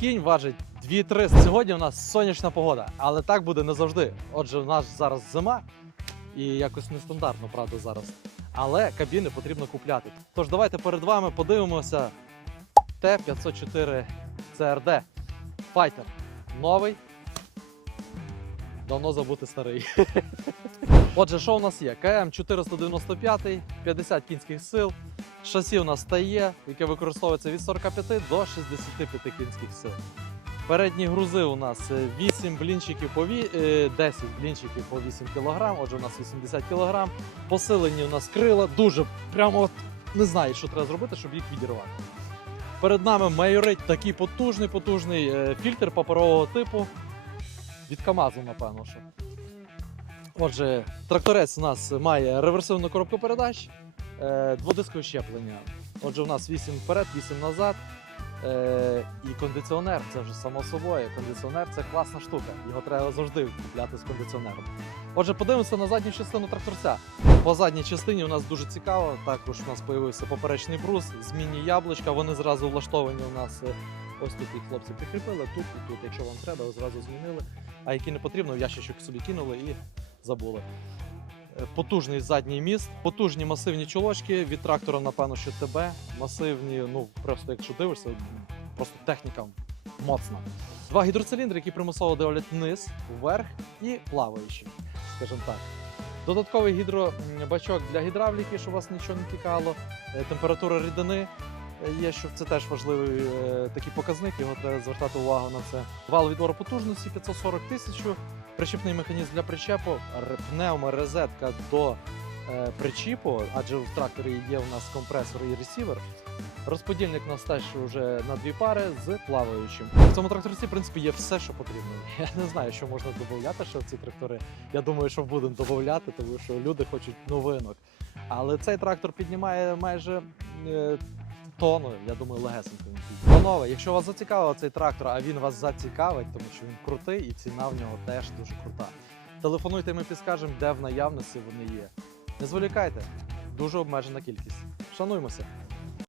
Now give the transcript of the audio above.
кінь важить 2-3. Сьогодні у нас сонячна погода, але так буде не завжди. Отже, у нас зараз зима і якось нестандартно, правда, зараз. Але кабіни потрібно купляти. Тож давайте перед вами подивимося Т-504 CRD Fighter. Новий. Давно забути старий. Отже, що у нас є? КМ 495, 50 кінських сил. Шасі у нас стає, яке використовується від 45 до 65 кінських сил. Передні грузи у нас е, 8 блінчиків по е, 10 блінчиків по 8 кг, отже, у нас 80 кг. Посилені у нас крила, дуже прямо от не знаю, що треба зробити, щоб їх відірвати. Перед нами майорить такий потужний, потужний е, фільтр паперового типу. Від Камазу, напевно, що. Отже, тракторець у нас має реверсивну коробку передач, е, дводискове щеплення. Отже, у нас 8 вперед, 8 назад. Е, і кондиціонер це вже само собою. Кондиціонер це класна штука. Його треба завжди купляти з кондиціонером. Отже, подивимося на задню частину тракторця. По задній частині у нас дуже цікаво. Також у нас з'явився поперечний брус, змінні яблучка. Вони зразу влаштовані у нас. е, Ось тут їх хлопці прикріпили, тут і тут, якщо вам треба, зразу змінили. А які не потрібно, в ящичок собі кинули і забули. Потужний задній міст, потужні масивні чолочки від трактора, напевно, що ТБ. Масивні, ну просто якщо дивишся, просто техніка моцна. Два гідроциліндри, які примусово дивлять вниз, вверх і плаваючі, скажімо так. Додатковий гідробачок для гідравліки, щоб вас нічого не тікало. Е, Температура рідини е, є, щоб це теж важливий е, такий показник, його треба звертати увагу на це. Вал відбору потужності 540 тисяч, причіпний механізм для причепу, пневморезетка до е, причіпу, адже в тракторі є у нас компресор і ресівер. Розподільник у нас теж вже на дві пари з плаваючим. В цьому тракторці, в принципі, є все, що потрібно. Я не знаю, що можна додати ще в ці трактори. Я думаю, що будемо додати, тому що люди хочуть новинок. Але цей трактор піднімає майже тонну, я думаю, легесенько. він піде. Панове, якщо вас зацікавив цей трактор, а він вас зацікавить, тому що він крутий і ціна в нього теж дуже крута. Телефонуйте, ми підскажемо, де в наявності вони є. Не зволікайте, дуже обмежена кількість. Шануймося!